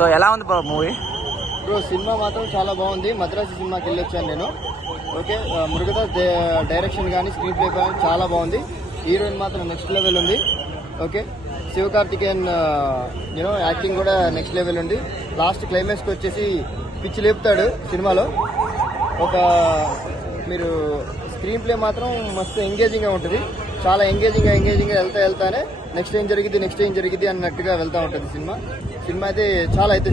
So ఎలా ఉంది bro movie? Bro cinema మాత్రం చాలా బాగుంది. మద్రాసి సినిమాకి వెళ్ళొచ్చాను నేను. ఓకే, మురుగదాస్ డైరెక్షన్ కానీ స్క్రీన్ ప్లే కానీ చాలా బాగుంది. హీరోయిన్ మాత్రం నెక్స్ట్ లెవెల్ ఉంది. ఓకే, శివకార్తికేయన్ యాక్టింగ్ కూడా నెక్స్ట్ లెవెల్ ఉంది. లాస్ట్ క్లైమాక్స్కి వచ్చేసి పిచ్చి లేపుతాడు సినిమాలో. ఒక మీరు స్క్రీన్ ప్లే మాత్రం మస్తు ఎంగేజింగ్గా ఉంటుంది. చాలా ఎంగేజింగ్గా వెళ్తానే నెక్స్ట్ ఏం జరిగింది అన్నట్టుగా వెళ్తూ ఉంటుంది సినిమా అయితే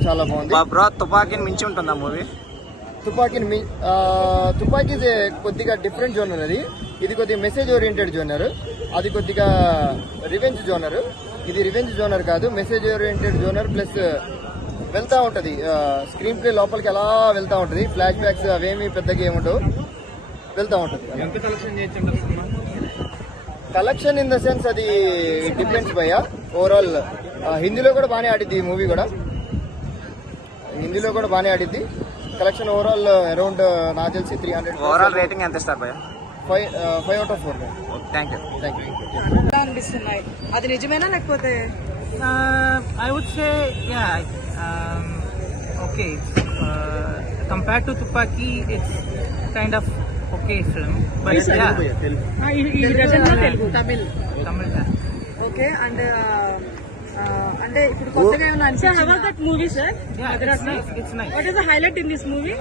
చాలా బాగుంది. బ్రో తుపాకీని మించి ఉంటుందా మూవీ? తుపాకీ కొద్దిగా డిఫరెంట్ జోనర్. ఇది కొద్దిగా మెసేజ్ ఓరియంటెడ్ జోనర్, అది కొద్దిగా రివెంజ్ జోనర్. ఇది రివెంజ్ జోనర్ కాదు, మెసేజ్ ఓరియంటెడ్ జోనర్. ప్లస్ వెళ్తా ఉంటది స్క్రీన్ ప్లే లోపలికి అలా వెళ్తా ఉంటది. ఫ్లాష్ బ్యాక్స్ అవేమి పెద్దగా ఏముండవు, వెళ్తా ఉంటది. కలెక్షన్ ఇన్ ద సెన్స్ అది డిపెండ్స్ భయ్యా. ఓవరాల్ హిందీలో కూడా బాగానే ఆడిద్ది ఈ మూవీ కూడా. కలెక్షన్ ఓవరాల్ అరౌండ్ నాకు తెలిసి 300. ఓవరాల్ రేటింగ్ ఎంత ఇస్తారు భయ్యా? 5 out of 4. Thank you. అనిపిస్తున్నాయి. అది నిజమేనా లేకపోతే? I would say, yeah, okay. Compared to Tupaki, it's kind of okay film. But yeah, Tamil. Yeah. Okay, and అంటే ఇప్పుడు కొత్తగా ఏమైనా అనిపించిందా? How was that movie, sir? Yeah, it's nice. What is the highlight in this movie?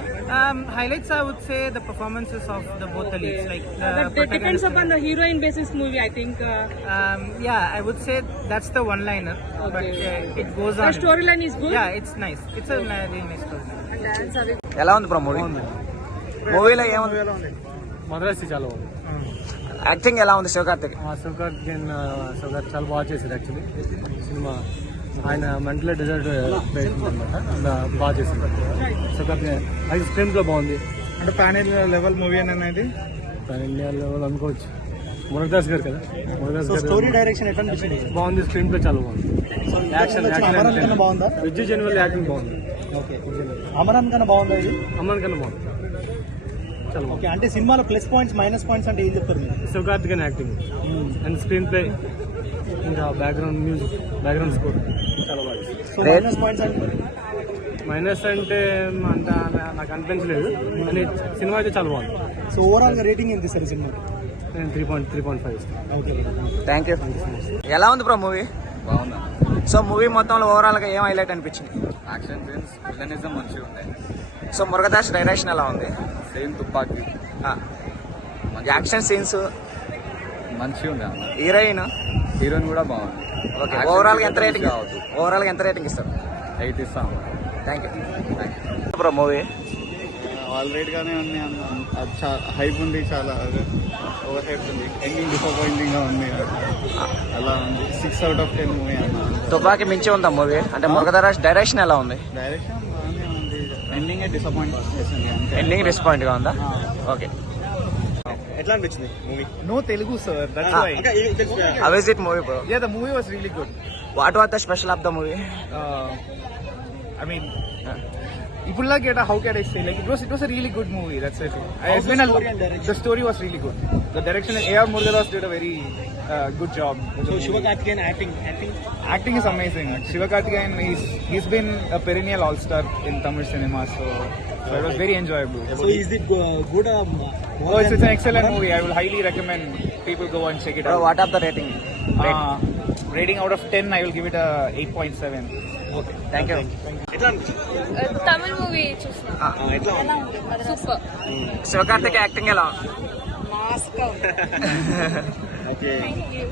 Highlights, I would say the performances of both the leads. Like That depends upon the heroine basis movie, I think. Yeah, I would say that's the one-liner. But it goes on. The storyline is good. Yeah, it's nice. It's a really nice story. And dance avi. ఎలా ఉంది bro movie? మూవీలో ఏముంది? మద్రాసి చాలా బాగుంది. Acting ఎలా ఉంది శివకార్తిక్? శివకార్తికేయన్ చాలా బాగా చేశారు. యాక్చువల్లీ సినిమా ఆయన మెంటల్ డిజర్ట్ అనమాట, బాగా చేశారు శివకార్తికేయన్. అది స్క్రీన్ ప్లే బాగుంది. అంటే పాన్ ఇండియా లెవెల్ మూవీ అనేది పాన్ ఇండియా లెవెల్ అనుకోవచ్చు. మురుగదాస్ గారు కదా, మురుగదాస్ గారు. స్టోరీ డైరెక్షన్ ఎట్లా అనిపించింది? బాగుంది. స్క్రీన్ ప్లే చాలా బాగుంది. యాక్షన్ బాగుందా? విద్యు జనవల్ యాక్టింగ్ బాగుంది. ఓకే, అమరన్ కన్నా బాగుందా? ఇది అమ్మన్ కన్నా బాగుంది. చాలా బాగుంది. అంటే సినిమాలో ప్లస్ పాయింట్స్ మైనస్ పాయింట్స్ అంటే ఏం చెప్తారు మీరు? Sivakarthikeyan acting and screen play, ఇంకా బ్యాక్గ్రౌండ్ మ్యూజిక్, బ్యాక్గ్రౌండ్ స్కోర్ చాలా బాగా. సో మైనస్ పాయింట్స్ అంటే మైనస్ అంటే అంత నాకు అనిపించలేదు. కానీ సినిమా అయితే చాలా బాగుంది. సో ఓవరాల్ గా రేటింగ్ ఎంత ఇస్తారు సినిమా? నేను 3.5 ఇస్తాను. Okay, thank you. ఎలా ఉంది బ్రో మూవీ? బాగుందా? సో మూవీ మొత్తంలో ఓవరాల్ గా ఏం హైలైట్ అనిపించింది? యాక్షన్ సీన్స్, విలనిజం మంచిగా ఉంటాయి. సో మురుగదాస్ డైరెక్షన్ ఎలా ఉంది? సేమ్ తుపాకి యాక్షన్ సీన్స్, మంచిగా ఉండే. హీరోయిన్ కూడా బాగుంది. ఓకే, Action ఓవరాల్ గా scenes ఎంత రేటింగ్? కావద్దు. ఓవరాల్ గా ఎంత రేటింగ్ ఇస్తారు? 8 ఇస్తాం. Thank you bro. Movie already గానే ఉంది అన్న, హైప్ ఉంది, చాలా ఓవర్ హైప్ ఉంది. ఎండింగ్ డిసప్పాయింటింగ్ గా ఉంది, అలా ఉంది. 6 out of 10 మూవీ అన్న. తుపాకి మించి ఉందా మూవీ? అంటే మురుగదాస్ డైరెక్షన్ ఎలా ఉంది? డైరెక్షన్ బాగానే ఉంది, ఎండింగ్ డిసప్పాయింట్ చేసింది. ఎండింగ్ డిసప్పాయింట్ గా ఉందా? ఓకే. ఎట్లా అనిపించింది movie? No Telugu sir, that's why. How is it movie bro? Yeah, the movie was really good. What was the special of the movie? I mean, Ipulla Geta, how can I say? Like it was a really good movie. That's it. The story was really good. The direction, A.R. Murugadas did a very good job. So Sivakarthikeyan acting is amazing. Sivakarthikeyan he's been a perennial all-star in Tamil cinema, so it was very enjoyable. So is it good? It's an excellent movie. I will highly recommend people go and check it Bro, out. what of the rating? Rating out of 10, I will give it a 8.7. Okay, thank you. Tamil movie చూసిన super. Sivakarthik acting ఎలా? Mask. Okay. Thank you.